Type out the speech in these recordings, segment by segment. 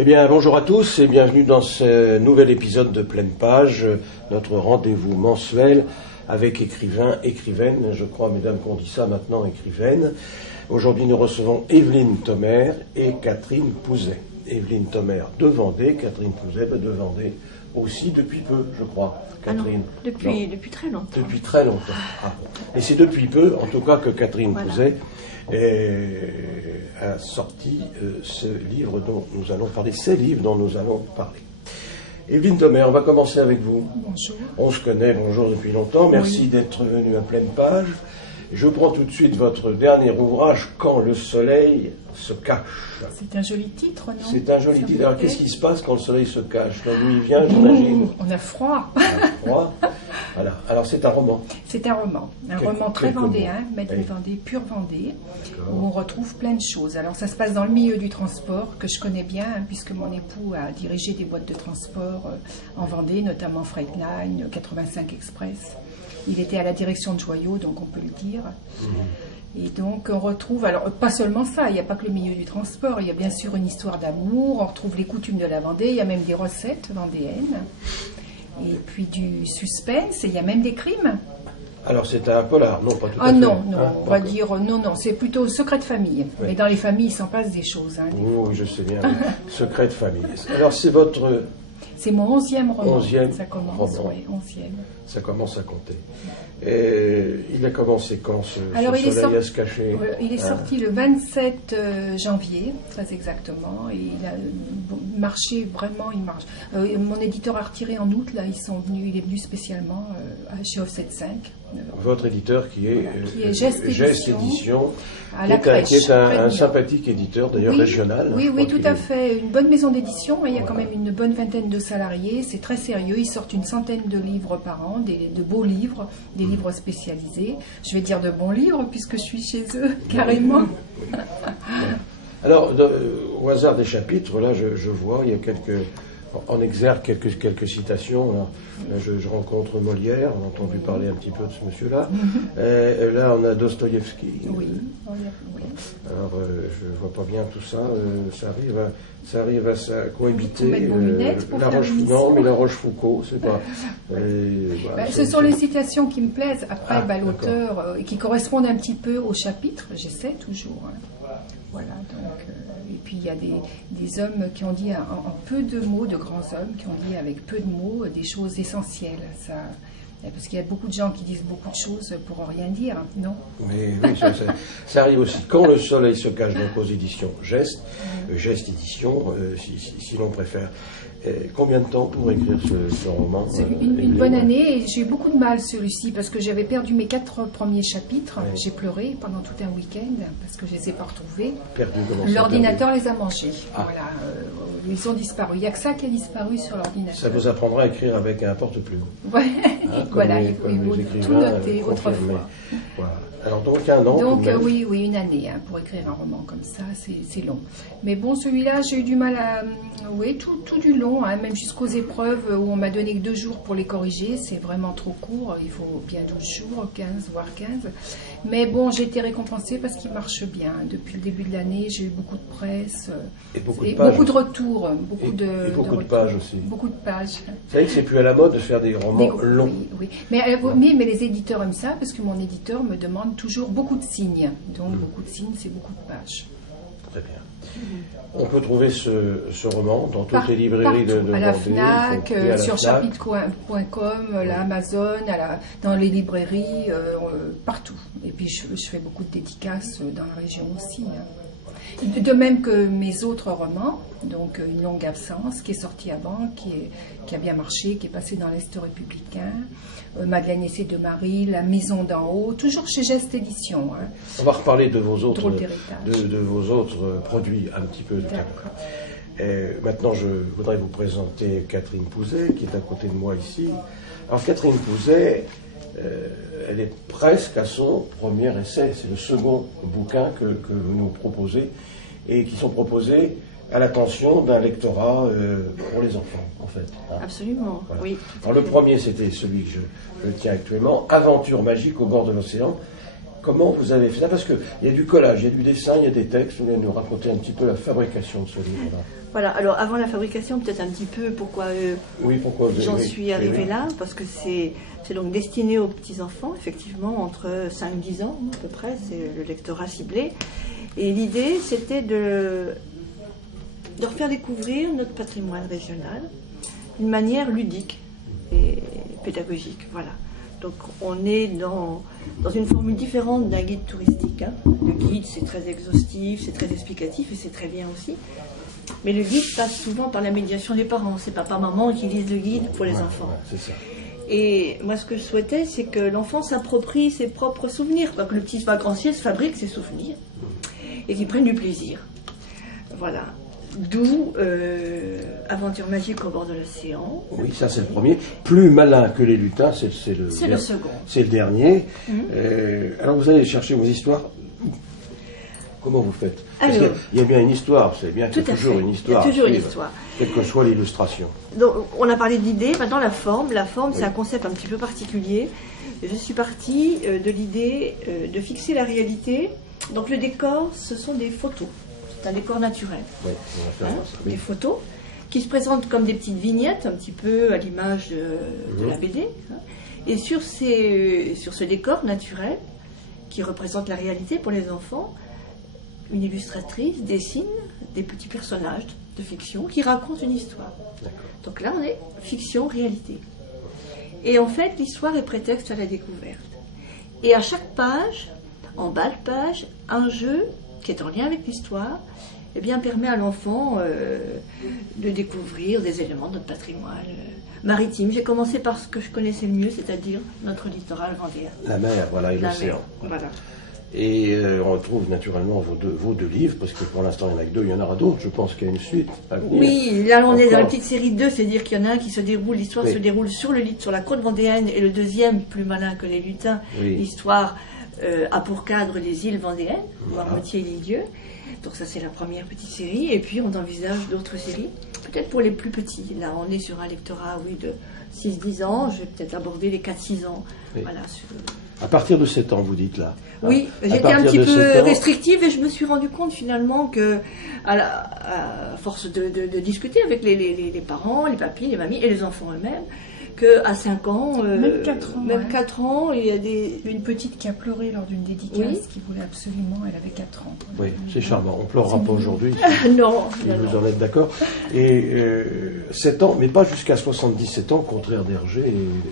Eh bien, bonjour à tous et bienvenue dans ce nouvel épisode de Pleine Page, notre rendez-vous mensuel avec écrivains, écrivaines, je crois, mesdames, qu'on dit ça maintenant, écrivaines. Aujourd'hui, nous recevons Évelyne Thomer et Catherine Pouzet. Évelyne Thomer de Vendée, Catherine Pouzet de Vendée aussi depuis peu, je crois. Catherine. Ah non, depuis très longtemps. Depuis très longtemps. Ah. Et c'est depuis peu, en tout cas, que Catherine Pouzet a sorti ce livre dont nous allons parler, ces livres dont nous allons parler. Évelyne Thomer, on va commencer avec vous. Bonjour. On se connaît, bonjour, depuis longtemps. Merci Oui. d'être venu à Pleine Page. Je prends tout de suite votre dernier ouvrage, Quand le soleil se cache. C'est un joli titre, non? C'est un joli Ça titre. vous Alors, plaît? qu'est-ce qui se passe quand le soleil se cache? La nuit vient, j'imagine. On a froid. Froid. Voilà. Alors, c'est un roman. C'est un roman très quelques vendéen, mots. Made in Oui. Vendée, pure Vendée, D'accord. où on retrouve plein de choses. Alors ça se passe dans le milieu du transport, que je connais bien, puisque mon époux a dirigé des boîtes de transport en Vendée, notamment Freightline, 85 Express. Il était à la direction de Joyaux, donc on peut le dire. Et donc on retrouve, alors pas seulement ça, il n'y a pas que le milieu du transport, il y a bien sûr une histoire d'amour, on retrouve les coutumes de la Vendée, il y a même des recettes vendéennes, et puis du suspense, et il y a même des crimes. Alors, c'est un polar, non, pas tout à Ah fait. non, non, Hein, on va d'accord. dire non, c'est plutôt secret de famille. Oui. Mais dans les familles, il s'en passe des choses. Hein. Oui, je sais bien. Secret de famille. Alors, c'est votre... C'est mon 11e roman. 11e Ça commence, roman. oui, 11e. Ça commence à compter. Et il a commencé quand ce soleil à se cacher? Il est sorti le 27 janvier, très exactement, et il a marché, vraiment, il marche. Mon éditeur a retiré en août, là, il est venu spécialement chez Offset 5. Votre éditeur qui est Geste Édition, à la qui est crèche, un près de Lyon. sympathique éditeur, d'ailleurs Oui, régional. Oui, Je crois tout qu'il à est- fait. Une bonne maison d'édition. Il y a quand Voilà. même une bonne vingtaine de salariés. C'est très sérieux. Ils sortent une centaine de livres par an, de beaux livres, des livres spécialisés. Je vais dire de bons livres puisque je suis chez eux, carrément. Alors, au hasard des chapitres, là, je vois, il y a en exergue quelques citations. Là, je rencontre Molière, on a entendu parler un petit peu de ce monsieur-là. Là, on a Dostoïevski. Oui. Alors, je vois pas bien tout ça. Ça arrive à cohabiter. Faut mettre vos lunettes pour la faire l'émission. Non, mais la Rochefoucauld, c'est pas. Voilà, Ce sont les citations qui me plaisent. Après, Ah, d'accord. l'auteur, qui correspondent un petit peu au chapitre, j'essaie toujours. Hein. Voilà, donc, et puis il y a des hommes qui ont dit en peu de mots, de grands hommes, qui ont dit avec peu de mots des choses essentielles. Parce qu'il y a beaucoup de gens qui disent beaucoup de choses pour rien dire, non? Mais oui, ça arrive aussi. Quand le soleil se cache, donc aux éditions Geste, Geste Édition, si l'on préfère. Combien de temps pour écrire ce roman? C'est une bonne année, et j'ai eu beaucoup de mal celui-ci parce que j'avais perdu mes 4 premiers chapitres. Oui. J'ai pleuré pendant tout un week-end parce que je les ai pas retrouvés. Perdu, comment ça, L'ordinateur les a mangés. Ah. Voilà, ils ont disparu. Il n'y a que ça qui a disparu sur perdu? l'ordinateur. Ça vous apprendra à écrire avec un porte-plume. Ouais. Hein, comme Voilà, les- il comme faut les tout écrivains, noter confirmés. autrefois. Voilà. Alors donc un an. Donc tout de même. oui, une année pour écrire un roman comme ça, c'est long. Mais bon, celui-là, j'ai eu du mal à... Oui, tout du long, hein, même jusqu'aux épreuves où on m'a donné que 2 jours pour les corriger. C'est vraiment trop court, il faut bien 12 jours, 15, voire 15. Mais bon, j'ai été récompensée parce qu'il marche bien. Depuis le début de l'année, j'ai eu beaucoup de presse, Et beaucoup de pages. beaucoup de retours. Beaucoup Et de beaucoup de retours. pages aussi. Beaucoup de pages. Vous savez que c'est plus à la mode de faire des romans longs. Oui. Mais les éditeurs aiment ça parce que mon éditeur me demande toujours beaucoup de signes. Donc beaucoup de signes, c'est beaucoup de pages. Très bien. On peut trouver ce roman dans toutes Par- les librairies de partout, à la Vendée, FNAC, et à la sur FNAC. chapitre.com, la Amazon, dans les librairies, partout. Et puis je fais beaucoup de dédicaces dans la région aussi. Hein. De même que mes autres romans, donc Une longue absence, qui est sorti avant, qui a bien marché, qui est passé dans l'Est républicain, Madeleine et ses 2 maris, La maison d'en haut, toujours chez Geste Édition. Hein. On va reparler de vos autres, Drôle d'héritage. de vos autres produits un petit peu tout à l'heure. D'accord. Maintenant, je voudrais vous présenter Catherine Pouzet, qui est à côté de moi ici. Alors, Catherine Pouzet, elle est presque à son premier essai. C'est le second bouquin que vous nous proposez, et qui sont proposés à l'attention d'un lectorat pour les enfants, en fait. Hein. Absolument, Voilà. oui. Alors, le premier, c'était celui que je tiens actuellement, Aventure magique au bord de l'océan. Comment vous avez fait ça? Parce qu'il y a du collage, il y a du dessin, il y a des textes. Vous voulez nous raconter un petit peu la fabrication de ce livre-là? Voilà, alors avant la fabrication, peut-être un petit peu pourquoi, pourquoi j'en suis arrivée là, parce que c'est donc destiné aux petits-enfants, effectivement, entre 5-10 ans à peu près, c'est le lectorat ciblé. Et l'idée, c'était de leur faire découvrir notre patrimoine régional d'une manière ludique et pédagogique, voilà. Donc on est dans une formule différente d'un guide touristique. Hein. Le guide, c'est très exhaustif, c'est très explicatif et c'est très bien aussi. Mais le guide passe souvent par la médiation des parents. C'est papa-maman qui lisent le guide pour les enfants. C'est ça. Et moi, ce que je souhaitais, c'est que l'enfant s'approprie ses propres souvenirs. Que le petit vacancier se fabrique ses souvenirs et qu'il prenne du plaisir. Voilà. D'où Aventure magique au bord de l'océan. Oui, ça c'est le premier. Plus malin que les lutins, c'est le second. C'est le dernier. Alors vous allez chercher vos histoires. Comment vous faites? Parce qu'il y a bien une histoire, c'est bien qu'il y a toujours une histoire. Il y a toujours une histoire. Quelle que soit l'illustration. Donc on a parlé de l'idée, maintenant la forme. La forme, c'est un concept un petit peu particulier. Je suis partie de l'idée de fixer la réalité. Donc le décor, ce sont des photos. C'est un décor naturel. Oui, on va faire ça. Des photos qui se présentent comme des petites vignettes, un petit peu à l'image de la BD. Et sur ce décor naturel, qui représente la réalité pour les enfants, une illustratrice dessine des petits personnages de fiction qui racontent une histoire. Donc là, on est fiction-réalité. Et en fait, l'histoire est prétexte à la découverte. Et à chaque page, en bas de page, un jeu qui est en lien avec l'histoire, eh bien, permet à l'enfant de découvrir des éléments de notre patrimoine maritime. J'ai commencé par ce que je connaissais le mieux, c'est-à-dire notre littoral vendéen. La mer, voilà, et l'océan. Voilà. Et on retrouve naturellement vos deux livres, parce que pour l'instant il n'y en a que deux, il y en aura d'autres, je pense qu'il y a une suite à venir. Oui, là on est dans la petite série 2, c'est-à-dire qu'il y en a un qui se déroule, l'histoire se déroule sur la côte vendéenne, et le deuxième, plus malin que les lutins, l'histoire a pour cadre les îles vendéennes, Noirmoutier et l'Île-Dieu. Donc ça c'est la première petite série, et puis on envisage d'autres séries, peut-être pour les plus petits. Là on est sur un lectorat de 6-10 ans, je vais peut-être aborder les 4-6 ans. Voilà, à partir de 7 ans, vous dites là. Oui, j'étais un petit peu restrictive et je me suis rendu compte finalement que, à force de discuter avec les parents, les papis, les mamies et les enfants eux-mêmes, qu'à 5 ans, même 4 ans, même 4 ans, il y a une petite qui a pleuré lors d'une dédicace, qui voulait absolument, elle avait 4 ans. Oui, c'est charmant, on ne pleurera pas aujourd'hui. Non. Vous en êtes d'accord. Et 7 ans, mais pas jusqu'à 77 ans, contraire d'Hergé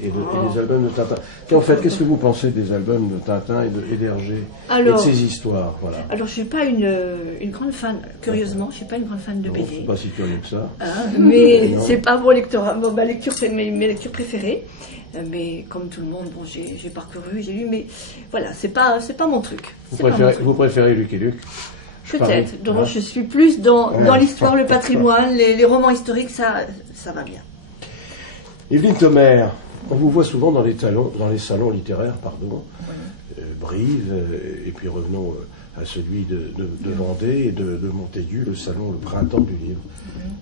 et des albums de Tintin. Tiens, en fait, qu'est-ce que vous pensez des albums de Tintin et d'Hergé et de ces histoires, voilà. Alors, je ne suis pas une grande fan, curieusement, je ne suis pas une grande fan de BD. Je ne suis pas si curieux que ça. Mais c'est pas mon lectorat, ma lecture, c'est mes lectures préférées. Mais comme tout le monde, j'ai parcouru, j'ai lu, mais voilà, c'est pas mon truc. Vous préférez Luc et Luc? Peut-être. Donc je suis plus dans l'histoire, le patrimoine, les romans historiques, ça va bien. Evelyne Thomer, on vous voit souvent dans les salons littéraires, Brive, et puis revenons à celui de Vendée et de Montaigu, le salon, le printemps du livre.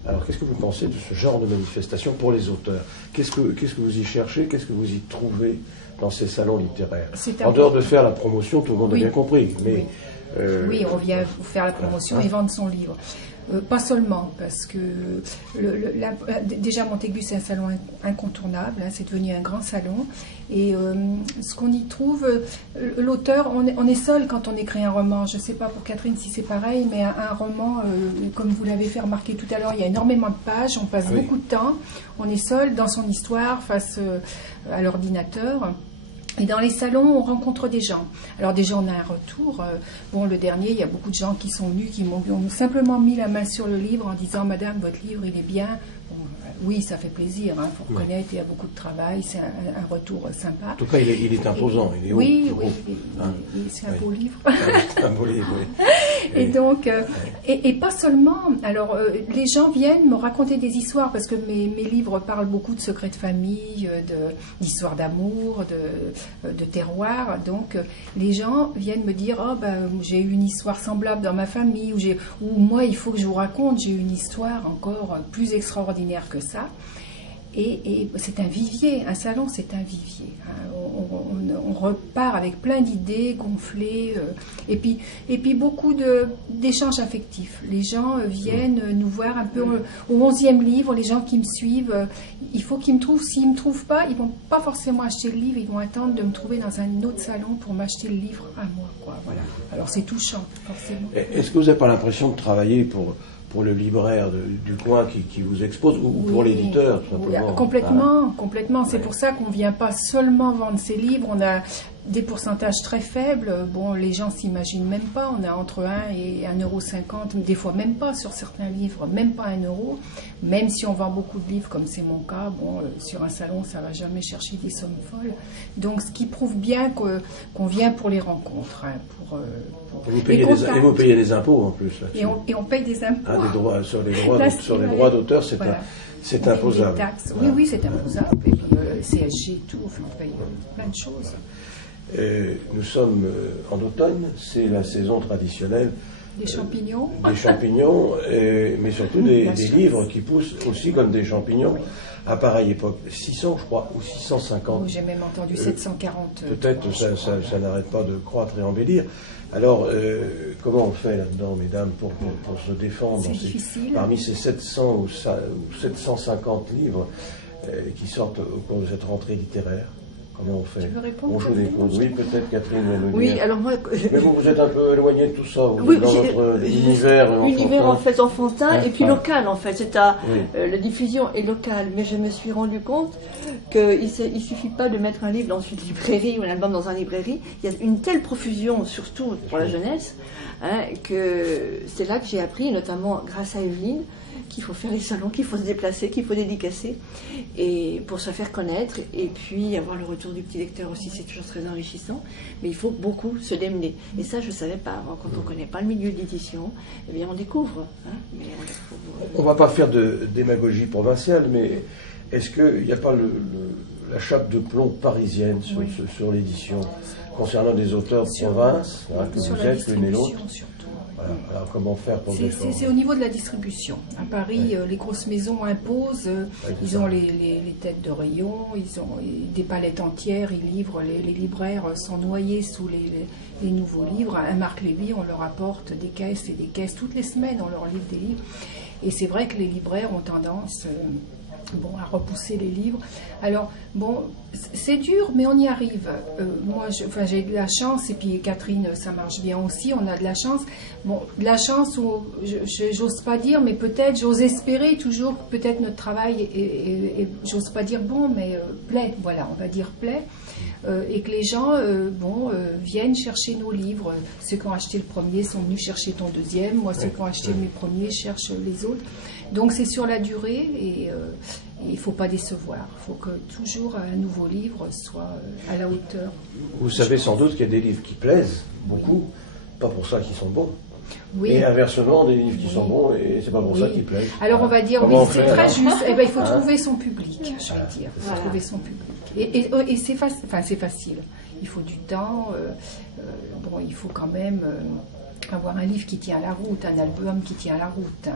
Alors, qu'est-ce que vous pensez de ce genre de manifestation pour les auteurs? Qu'est-ce que vous y cherchez? Qu'est-ce que vous y trouvez dans ces salons littéraires? En dehors de faire la promotion, tout le monde a bien compris. Mais, oui, on vient faire la promotion et vendre son livre. Pas seulement, parce que déjà Montaigu c'est un salon incontournable, c'est devenu un grand salon, et ce qu'on y trouve, l'auteur, on est seul quand on écrit un roman. Je ne sais pas pour Catherine si c'est pareil, mais un roman, comme vous l'avez fait remarquer tout à l'heure, il y a énormément de pages, on passe beaucoup de temps, on est seul dans son histoire face à l'ordinateur. Et dans les salons, on rencontre des gens. Alors déjà, on a un retour. Le dernier, il y a beaucoup de gens qui sont venus, qui m'ont simplement mis la main sur le livre en disant « Madame, votre livre, il est bien ». Oui, ça fait plaisir, il faut reconnaître, il y a beaucoup de travail, c'est un retour sympa. En tout cas, il est imposant, il est haut. Oui, c'est un beau livre. C'est un beau livre, oui. Et donc, et pas seulement, alors les gens viennent me raconter des histoires, parce que mes livres parlent beaucoup de secrets de famille, d'histoires d'amour, de terroir, donc les gens viennent me dire « Oh, j'ai eu une histoire semblable dans ma famille », ou moi, il faut que je vous raconte, j'ai eu une histoire encore plus extraordinaire que ça. Et c'est un vivier, un salon c'est un vivier. On repart avec plein d'idées gonflées, et puis beaucoup d'échanges affectifs. Les gens viennent nous voir un peu au 11e livre, les gens qui me suivent, il faut qu'ils me trouvent. S'ils ne me trouvent pas, ils ne vont pas forcément acheter le livre, ils vont attendre de me trouver dans un autre salon pour m'acheter le livre à moi, quoi. Voilà. Alors c'est touchant, forcément. Est-ce que vous n'avez pas l'impression de travailler pour le libraire du coin qui vous expose, ou pour l'éditeur, tout simplement? Complètement. C'est pour ça qu'on ne vient pas seulement vendre ses livres. On a des pourcentages très faibles. Bon, les gens ne s'imaginent même pas. On a entre 1 et 1,50 €, des fois même pas sur certains livres, même pas 1 €. Même si on vend beaucoup de livres, comme c'est mon cas, bon, sur un salon, ça ne va jamais chercher des sommes folles. Donc, ce qui prouve bien qu'on vient pour les rencontres. Et vous payez des impôts en plus là-dessus. Et on paye des impôts. Sur les droits d'auteur, c'est imposable. Des taxes. Oui, c'est imposable. Et puis CSG, tout, enfin, on paye plein de choses. Nous sommes en automne, c'est la saison traditionnelle. Des champignons. Mais surtout des livres qui poussent aussi comme des champignons à pareille époque. 600, je crois, ou 650. J'ai même entendu 740. Peut-être ça n'arrête pas de croître et embellir. Alors, comment on fait là-dedans, mesdames, pour se défendre parmi ces 700 ou 750 livres qui sortent au cours de cette rentrée littéraire? Comment on fait? Tu veux répondre? On joue des choses. Oui, peut-être Catherine va nous dire. Oui, alors moi... Mais vous êtes un peu éloigné de tout ça, dans votre univers enfantin. Univers en fait enfantin et puis local en fait. La diffusion est locale, mais je me suis rendu compte qu'il ne suffit pas de mettre un livre dans une librairie ou un album dans une librairie. Il y a une telle profusion, surtout pour la jeunesse, que c'est là que j'ai appris, notamment grâce à Evelyne, qu'il faut faire les salons, qu'il faut se déplacer, qu'il faut dédicacer et pour se faire connaître, et puis avoir le retour du petit lecteur aussi, c'est toujours très enrichissant, mais il faut beaucoup se démener, et ça je ne savais pas avant. Quand on ne connaît pas le milieu d'édition, eh bien on découvre, mais on ne va pas faire de démagogie provinciale, mais est-ce qu'il n'y a pas la chape de plomb parisienne sur l'édition concernant des auteurs de province, que vous êtes l'une et l'autre? Alors comment faire pour défendre? C'est au niveau de la distribution. À Paris, les grosses maisons imposent, ils ont les têtes de rayon, ils ont des palettes entières, ils livrent, les libraires sont noyés sous les nouveaux livres. À Marc Lévy, on leur apporte des caisses et des caisses. Toutes les semaines, on leur livre des livres. Et c'est vrai que les libraires ont tendance... à repousser les livres. Alors, c'est dur, mais on y arrive. Moi, j'ai de la chance, et puis Catherine, ça marche bien aussi, on a de la chance. De la chance, j'ose pas dire, mais peut-être, j'ose espérer toujours, peut-être notre travail, j'ose pas dire mais plaît, voilà, on va dire plaît. Et que les gens viennent chercher nos livres. Ceux qui ont acheté le premier sont venus chercher ton deuxième. Moi, ceux qui ont acheté mes premiers cherchent les autres. Donc c'est sur la durée, et il ne faut pas décevoir. Il faut que toujours un nouveau livre soit à la hauteur. Vous savez sans doute qu'il y a des livres qui plaisent beaucoup, pas pour ça qu'ils sont bons. Oui. Et inversement, des livres qui sont bons, et c'est pas pour ça qu'ils plaisent. Alors on va dire, c'est très juste. Il faut trouver son public, je vais dire. Il faut trouver son public. Et c'est facile. Il faut du temps. Il faut quand même avoir un livre qui tient la route, un album qui tient la route.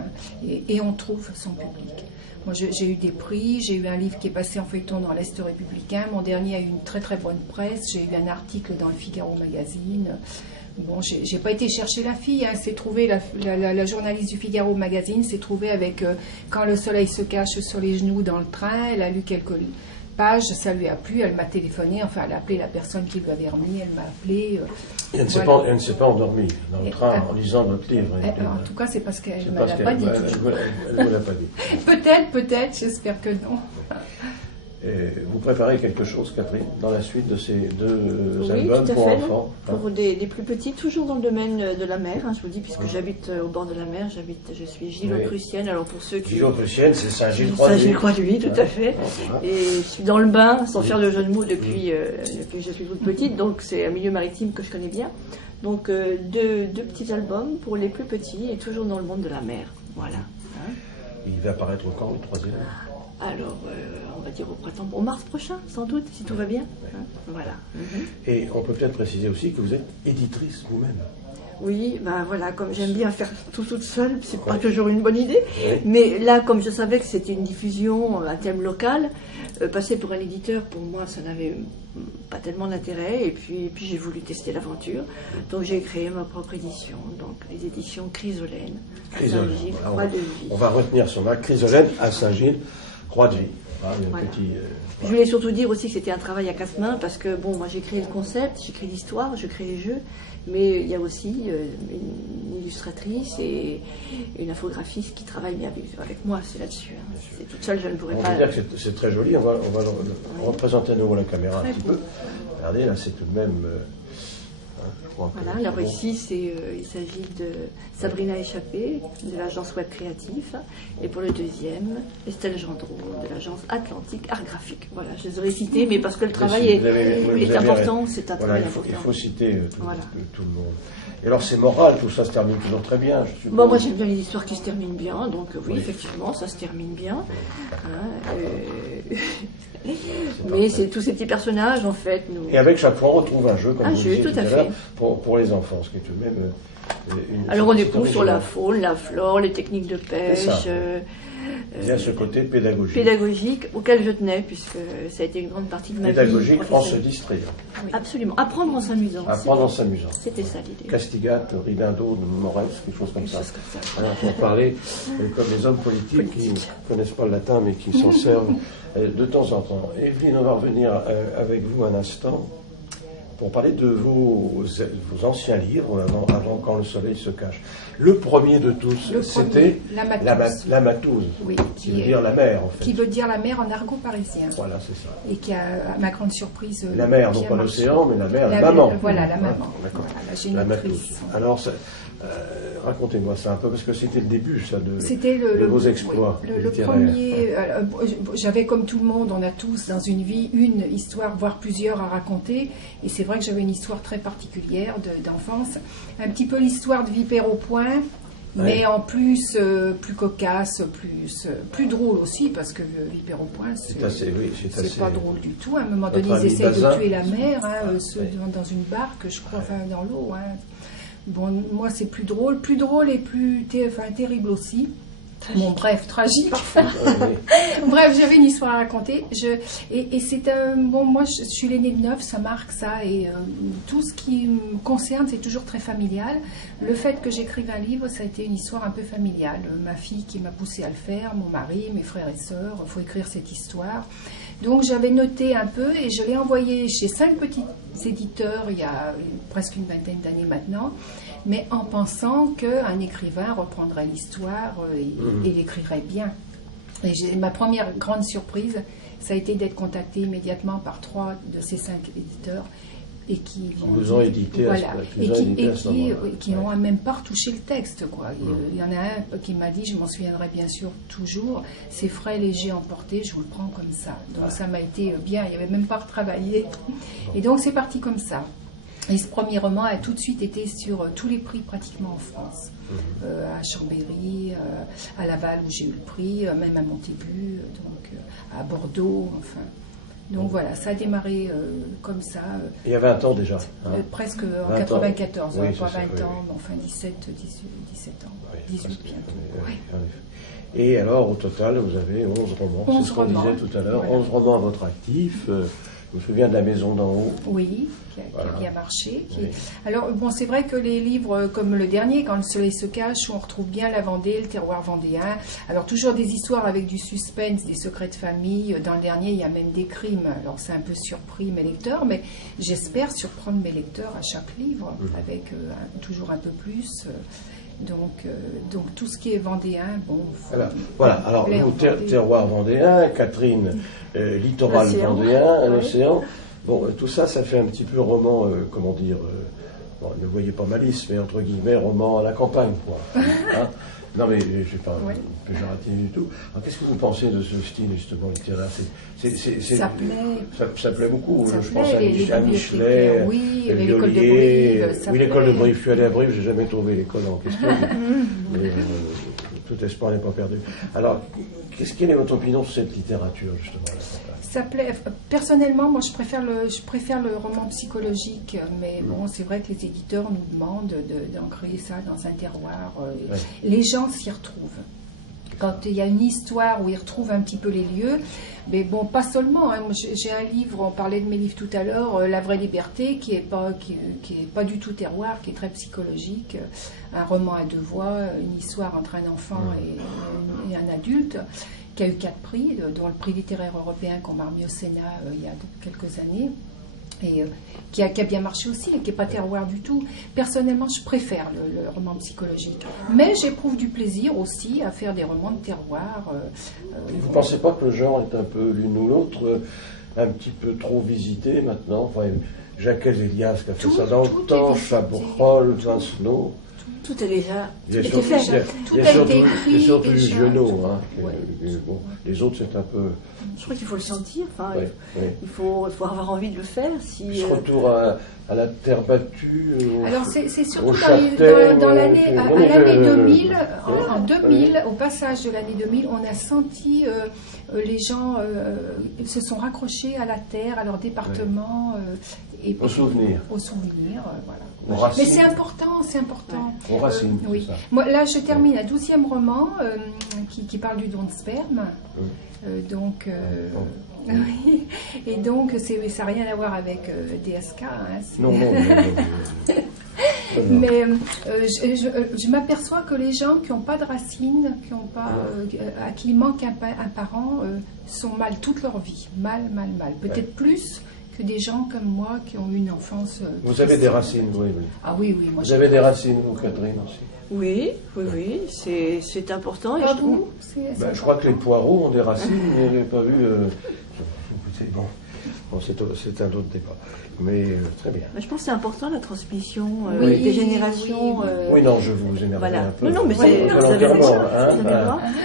Et on trouve son public. Moi, j'ai eu des prix, j'ai eu un livre qui est passé en feuilleton dans l'Est républicain. Mon dernier a eu une très très bonne presse. J'ai eu un article dans le Figaro Magazine. J'ai pas été chercher la fille, c'est trouvé, la journaliste du Figaro Magazine s'est trouvée avec Quand le soleil se cache sur les genoux dans le train. Elle a lu quelques pages, ça lui a plu, elle m'a téléphoné, enfin elle a appelé la personne qui lui avait remis, elle m'a appelé. Elle ne s'est pas endormie dans le train en lisant notre livre. En tout cas, c'est parce qu'elle ne me l'a pas dit. Elle ne me l'a pas dit. Peut-être, j'espère que non. Vous préparez quelque chose, Catherine, dans la suite de ces deux albums pour enfants? Pour des plus petits, toujours dans le domaine de la mer, je vous dis, puisque j'habite au bord de la mer, je suis giloprussienne, alors pour ceux qui... Giloprussienne, c'est Saint-Gilles-Croix-de-Vie. Saint-Gilles-Croix-de-Vie, tout à fait. Et je suis dans le bain, sans faire de jeu de mots, depuis que je suis toute petite, donc c'est un milieu maritime que je connais bien. Donc deux petits albums pour les plus petits, et toujours dans le monde de la mer, voilà. Il va apparaître quand, le troisième? Alors, on va dire au printemps, au mars prochain, sans doute, si tout va bien. Voilà. Et on peut peut-être préciser aussi que vous êtes éditrice vous-même. Oui, ben voilà, comme j'aime bien faire tout toute seule, c'est pas toujours une bonne idée. Mais là, comme je savais que c'était une diffusion, un thème local, passer pour un éditeur, pour moi, ça n'avait pas tellement d'intérêt. Et puis j'ai voulu tester l'aventure. Donc j'ai créé ma propre édition, donc les éditions Chrysolène, à Saint-Gilles, Croix de Vie. On va retenir son nom, Chrysolène à Saint-Gilles, Croix de Vie. Voilà. Je voulais surtout dire aussi que c'était un travail à quatre mains parce que bon, moi j'ai créé le concept, j'ai créé l'histoire, je crée les jeux, mais il y a aussi une illustratrice et une infographiste qui travaillent bien avec moi, c'est là-dessus. Hein. C'est toute seule, je ne pourrais pas. On peut dire que c'est très joli, on va le représenter à nouveau à la caméra un petit peu. Regardez, là c'est tout de même. Voilà, alors ici, il s'agit de Sabrina Échappé, de l'agence Web Créatif, et pour le deuxième, Estelle Gendron, de l'agence Atlantique Art Graphique. Voilà, je les aurais cités, mais parce que le travail est important, c'est un travail important. Il faut citer tout le monde. Et alors c'est moral, tout ça se termine toujours très bien, je suppose. Bon, moi j'aime bien les histoires qui se terminent bien, donc oui, effectivement, ça se termine bien. Mais c'est tous ces petits personnages, en fait. Et avec chaque fois, on retrouve un jeu, comme vous disiez tout à à fait. l'heure, pour les enfants, ce qui est tout de même alors on éprouve sur la faune, la flore, les techniques de pêche. Il y a ce côté pédagogique auquel je tenais, puisque ça a été une grande partie de ma vie. Pédagogique en se distraire. Oui, absolument. Apprendre en s'amusant. Apprendre en s'amusant. C'était ça l'idée. Castigat, Ribindo, Morez, quelque chose comme ça. Alors, pour parler comme les hommes politiques qui ne connaissent pas le latin, mais qui s'en servent de temps en temps. Evelyne, on va revenir avec vous un instant pour parler de vos anciens livres, avant Quand le soleil se cache. Le premier de tous, c'était La Matouze, oui, qui veut dire la mer, en fait. Qui veut dire la mer en argot parisien. Voilà, c'est ça. Et qui a, à ma grande surprise... La mer, non pas l'océan, mais la mer, la maman. Voilà, la maman. D'accord. Voilà, la Matouze. Alors, racontez-moi ça un peu, parce que c'était le début, ça, de vos exploits littéraires. Le premier... j'avais, comme tout le monde, on a tous, dans une vie, une histoire, voire plusieurs à raconter. Et c'est vrai que j'avais une histoire très particulière d'enfance. Un petit peu l'histoire de Vipère au Point, mais en plus, plus cocasse, plus drôle aussi, parce que Vipère au Point, c'est pas drôle du tout. À un moment donné, ils essayent de tuer la mer, dans une barque, je crois, enfin dans l'eau. Hein. Bon, moi, c'est plus drôle et plus terrible aussi. Bon, bref, tragique. Bref, j'avais une histoire à raconter. Et c'est bon, moi, je suis l'aînée de 9, ça marque ça. Et tout ce qui me concerne, c'est toujours très familial. Le fait que j'écrive un livre, ça a été une histoire un peu familiale. Ma fille qui m'a poussée à le faire, mon mari, mes frères et sœurs, il faut écrire cette histoire. Donc j'avais noté un peu et je l'ai envoyé chez 5 petits éditeurs il y a presque une vingtaine d'années maintenant, mais en pensant qu'un écrivain reprendrait l'histoire et l'écrirait bien. Et ma première grande surprise, ça a été d'être contactée immédiatement par 3 de ces 5 éditeurs et qui vous ont édité qui n'ont même pas retouché le texte, quoi. Il y en a un qui m'a dit, je m'en souviendrai bien sûr toujours, c'est frais, léger, emporté, je vous le prends comme ça. Donc ça m'a été bien, il n'y avait même pas retravaillé. Et donc c'est parti comme ça. Et ce premier roman a tout de suite été sur tous les prix pratiquement en France. À Chambéry, à Laval où j'ai eu le prix, même à Montaigu, donc à Bordeaux, enfin... Donc voilà, ça a démarré comme ça. Il y a 20 ans déjà. Presque en 94, oui, pas 20 ans, mais enfin 17 ans, 18 bientôt. Oui. Et alors, au total, vous avez 11 romans, c'est ce qu'on disait tout à l'heure, 11 romans à votre actif. Je me souviens de La Maison d'en haut. Oui, qui a bien marché. Alors, bon, c'est vrai que les livres comme le dernier, Quand le soleil se cache, où on retrouve bien la Vendée, le terroir vendéen. Alors, toujours des histoires avec du suspense, des secrets de famille. Dans le dernier, il y a même des crimes. Alors, c'est un peu surpris mes lecteurs, mais j'espère surprendre mes lecteurs à chaque livre, avec toujours un peu plus. Donc tout ce qui est vendéen, bon... Voilà, alors nous, terroir vendéen, Catherine, littoral vendéen, l'océan. Bon, tout ça, ça fait un petit peu roman, comment dire, bon, ne voyez pas malice, mais entre guillemets, roman à la campagne, quoi. Hein. Non, mais je ne suis pas péjoratif du tout. Alors, qu'est-ce que vous pensez de ce style, justement, littéraire? Ça plaît. Ça plaît beaucoup. Je pense à Michelet, l'école de Brive. Oui, l'école de Brive. Je suis allé à Brive, je n'ai jamais trouvé l'école en question. Mais tout espoir n'est pas perdu. Alors, quelle est votre opinion sur cette littérature, justement? Ça plaît. Personnellement, moi, je préfère le roman psychologique, mais bon, c'est vrai que les éditeurs nous demandent d'ancrer ça dans un terroir. Les gens s'y retrouvent. Quand il y a une histoire où ils retrouvent un petit peu les lieux, mais bon, pas seulement. Hein. J'ai un livre, on parlait de mes livres tout à l'heure, La vraie liberté, qui est pas du tout terroir, qui est très psychologique. Un roman à 2 voix, une histoire entre un enfant et un adulte, qui a eu 4 prix, dont le prix littéraire européen qu'on m'a remis au Sénat il y a quelques années. Et qui a bien marché aussi, et qui n'est pas terroir du tout. Personnellement, je préfère le roman psychologique. Mais j'éprouve du plaisir aussi à faire des romans de terroir. Vous ne pensez pas que le genre est un peu l'une ou l'autre, un petit peu trop visité maintenant? Enfin, Jacques Elias qui a fait ça dans le temps, Chabrol, Vincenot. Tout est déjà Il été fait. Tout a été écrit. Et surtout déjà. Giono. Hein, bon, les autres, c'est un peu... Je crois qu'il faut le sentir. Enfin, Oui. il faut avoir envie de le faire. Si, Ce retour à la terre battue, alors c'est surtout au châtel, dans l'année à l'année 2000, en oui. 2000, au passage de l'année 2000, on a senti les gens se sont raccrochés à la terre, à leur département, et au souvenir. Au souvenir, voilà. Racine. Mais c'est important, c'est important. Aux racines, oui. c'est ça. Moi, là, je termine un 12e roman qui parle du don de sperme. Oui. Et donc, ça n'a rien à voir avec DSK. Hein, Non. mais je m'aperçois que les gens qui n'ont pas de racines, à qui il manque un parent, sont mal toute leur vie. Mal. Peut-être plus que des gens comme moi qui ont eu une enfance... Vous avez des racines, oui. Ah oui. Moi, vous avez des racines, vous, Catherine, aussi? Oui, c'est important. Et je crois que les poireaux ont des racines, mais je n'ai pas vu... Bon, c'est un autre débat. Mais très bien. Je pense que c'est important la transmission des générations. Oui, non, je vous énerve un peu. Non, mais vous avez raison.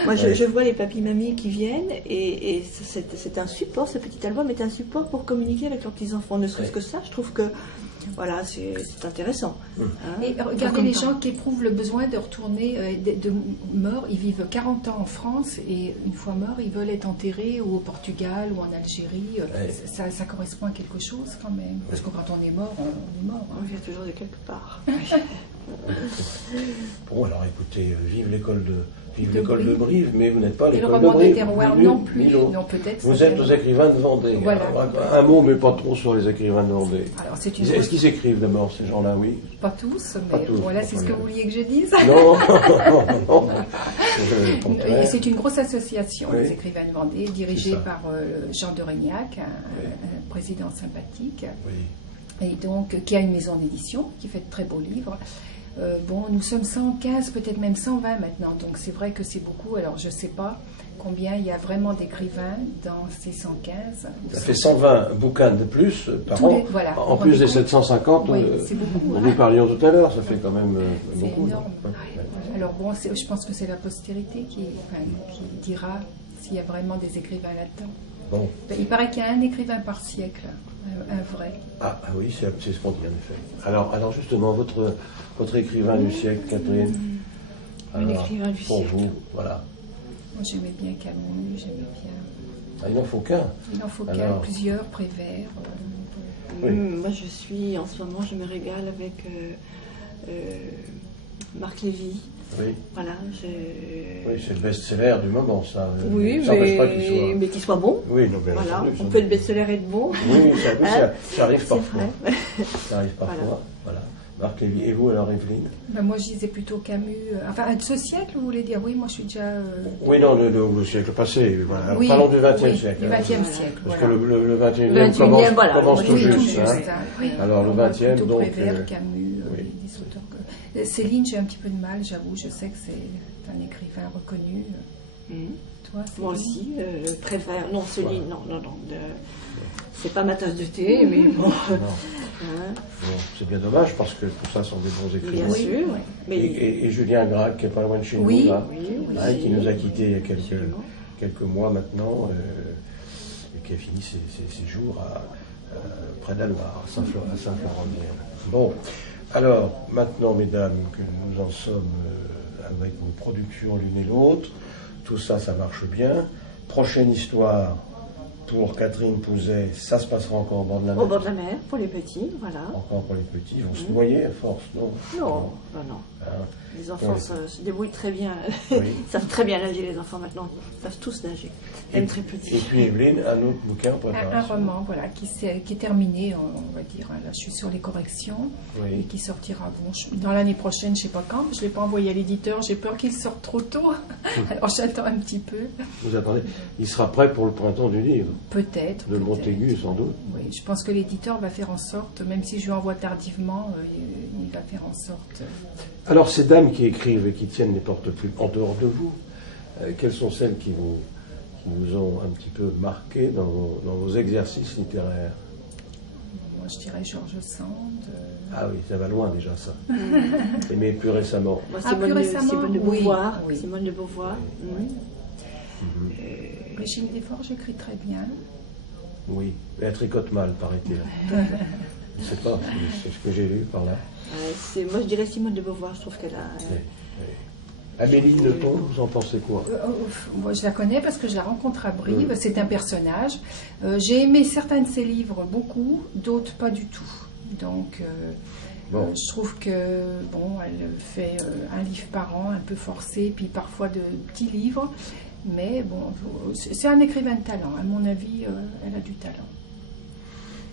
Moi, Ouais. je vois les papis-mamies qui viennent et c'est un support, ce petit album est un support pour communiquer avec leurs petits-enfants. Ne serait-ce que ça, je trouve que voilà, c'est intéressant. Hein. Et regardez les gens qui éprouvent le besoin de retourner de morts, ils vivent 40 ans en France et une fois morts, ils veulent être enterrés ou au Portugal ou en Algérie. Ça correspond à quelque chose quand même. Parce que quand on est mort, on est mort. Hein. On vient toujours de quelque part. Bon, alors écoutez, vive l'école de Brive, mais vous n'êtes pas l'école de Brive. Le roman de terroir non plus. Non, peut-être. Vous êtes aux écrivains de Vendée. Voilà. Alors, un mot, mais pas trop sur les écrivains de Vendée. Est-ce qu'ils écrivent d'abord, ces gens-là, oui? Pas tous, mais voilà, c'est ce que vous vouliez que je dise. Non. C'est une grosse association, les écrivains de Vendée, dirigée par Jean de Régnac, un président sympathique. Oui. Et donc, qui a une maison d'édition, qui fait de très beaux livres. Nous sommes 115, peut-être même 120 maintenant, donc c'est vrai que c'est beaucoup. Alors, je ne sais pas combien il y a vraiment d'écrivains dans ces 115. Ça fait 120 bouquins de plus par an, en plus des 750 c'est beaucoup, nous parlions tout à l'heure, ça fait quand même beaucoup. C'est énorme. Alors bon, je pense que c'est la postérité qui dira s'il y a vraiment des écrivains là-dedans. Bon. Il paraît qu'il y a un écrivain par siècle, un vrai. Ah oui, c'est ce qu'on dit en effet. Alors justement, votre écrivain du siècle, Catherine, l'écrivain du pour siècle. vous, voilà. Moi j'aimais bien Camus, j'aimais bien... il n'en faut qu'un. Il n'en faut qu'un, plusieurs, Prévert. Moi en ce moment, je me régale avec Marc Lévy. Oui. Voilà, oui, c'est le best-seller du moment, ça. Oui, mais qu'il soit bon. Oui, non, mais voilà, on peut le best-seller être bon. Oui, ça arrive parfois. Vrai. Ça arrive parfois, voilà. Marc Lévy. Et vous, alors, Evelyne? Moi, je disais plutôt Camus. Enfin, de ce siècle, vous voulez dire? Oui, moi, je suis déjà... Oui, non, le siècle passé. Voilà. Oui, parlons du XXe siècle. Du XXe siècle, parce que le XXIe commence tout juste. Oui. Alors, le XXe, donc... Prévert, Camus, des auteurs que... Céline, j'ai un petit peu de mal, j'avoue. Je sais que c'est un écrivain reconnu. Toi, moi aussi, Prévert... Non, Céline, non. C'est pas ma tasse de thé, mais bon... Bon, c'est bien dommage parce que tout ça sont des bons écrivains. Bien sûr. Mais... Et Julien Gracq, qui n'est pas loin de chez nous, là, qui nous a quittés il y a quelques mois maintenant, et qui a fini ses jours près de la Loire, à Saint-Florent-de-Miel. Bon, alors maintenant, mesdames, que nous en sommes avec nos productions l'une et l'autre, tout ça, ça marche bien. Prochaine histoire, pour Catherine Pouzet, ça se passera encore au bord de la mer. Au bord de la mer, pour les petits, voilà. Encore pour les petits, ils vont se noyer à force, non? Non. Hein? Les enfants Ouais. se débrouillent très bien. Oui. Ils savent très bien nager, les enfants, maintenant. Ils savent tous nager. Même très petits. Et puis Evelyne, un autre bouquin en Un préparation. roman, voilà, qui est terminé, on va dire. Là, je suis sur les corrections Oui. et qui sortira dans l'année prochaine, je ne sais pas quand. Je ne l'ai pas envoyé à l'éditeur, j'ai peur qu'il sorte trop tôt. Alors j'attends un petit peu. Vous attendez, il sera prêt pour le printemps du livre, Peut-être. de Montaigu sans doute. Oui, je pense que l'éditeur va faire en sorte, même si je lui envoie tardivement, il va faire en sorte. Alors ces dames qui écrivent et qui tiennent les portes plus en dehors de vous, quelles sont celles qui vous ont un petit peu marqué dans vos exercices littéraires? Moi, je dirais George Sand. Ah oui, ça va loin déjà ça. Mais plus récemment. Moi, Ah, plus récemment, Simone de oui, Beauvoir. oui. Simone de Beauvoir. Oui. Régine Desforges écrit très bien. Oui, elle tricote mal, paraît-il. Je ne sais pas, c'est ce que j'ai lu par là. Moi, je dirais Simone de Beauvoir. Je trouve qu'elle a... Oui, oui. Amélie Nothomb, vous en pensez quoi? Moi, je la connais parce que je la rencontre à Brive. C'est un personnage. J'ai aimé certains de ses livres, beaucoup, d'autres pas du tout. Donc, Bon. je trouve que bon, elle fait un livre par an, un peu forcé, puis parfois de petits livres. Mais bon, c'est un écrivain de talent. À mon avis, elle a du talent.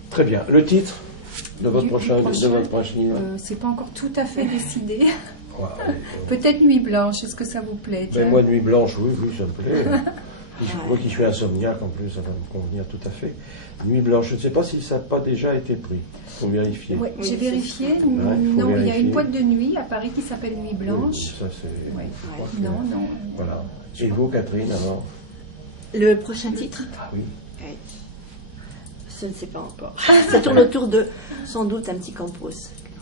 Très bien. Le titre de votre Du prochain livre? C'est pas encore tout à fait décidé. Ouais, Peut-être Nuit Blanche. Est-ce que ça vous plaît? ben, moi, Nuit Blanche, oui, ça me plaît. Ouais. Moi qui suis insomniaque, en plus, ça va me convenir tout à fait. Nuit Blanche, je ne sais pas si ça n'a pas déjà été pris. Il faut vérifier. Oui, Oui, j'ai vérifié. Ouais, faut Non, il y a vérifier. une boîte de nuit à Paris qui s'appelle Nuit Blanche. Oui, ça, c'est... Ouais. je crois que- Non. Voilà. Et vous, Catherine, alors? Le prochain titre, Oui. je ne sais pas encore. Ça tourne autour de, sans doute, un petit campos,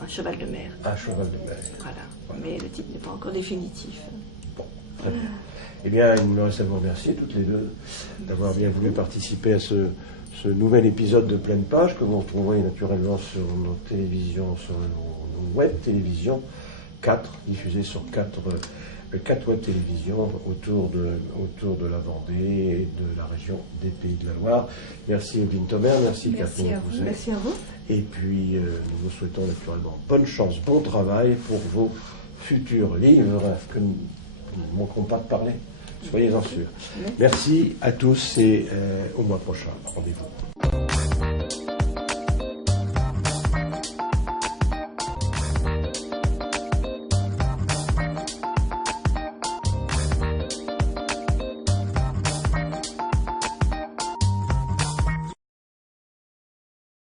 un cheval de mer. Un cheval de mer. Voilà. Mais le titre n'est pas encore définitif. Bon, très bien. Eh bien, il me reste à vous remercier toutes les deux d'avoir bien voulu participer à ce nouvel épisode de Pleine Page que vous retrouverez naturellement sur nos télévisions, sur nos web télévisions, 4, diffusées sur 4 web télévisions autour de la Vendée et de la région des Pays de la Loire. Merci Evelyne Thomer, merci Catherine à vous. Pouzet. Merci à vous. Et puis, nous vous souhaitons naturellement bonne chance, bon travail pour vos futurs livres que nous ne manquerons pas de parler. Soyez-en sûrs. Merci à tous et au mois prochain. Rendez-vous.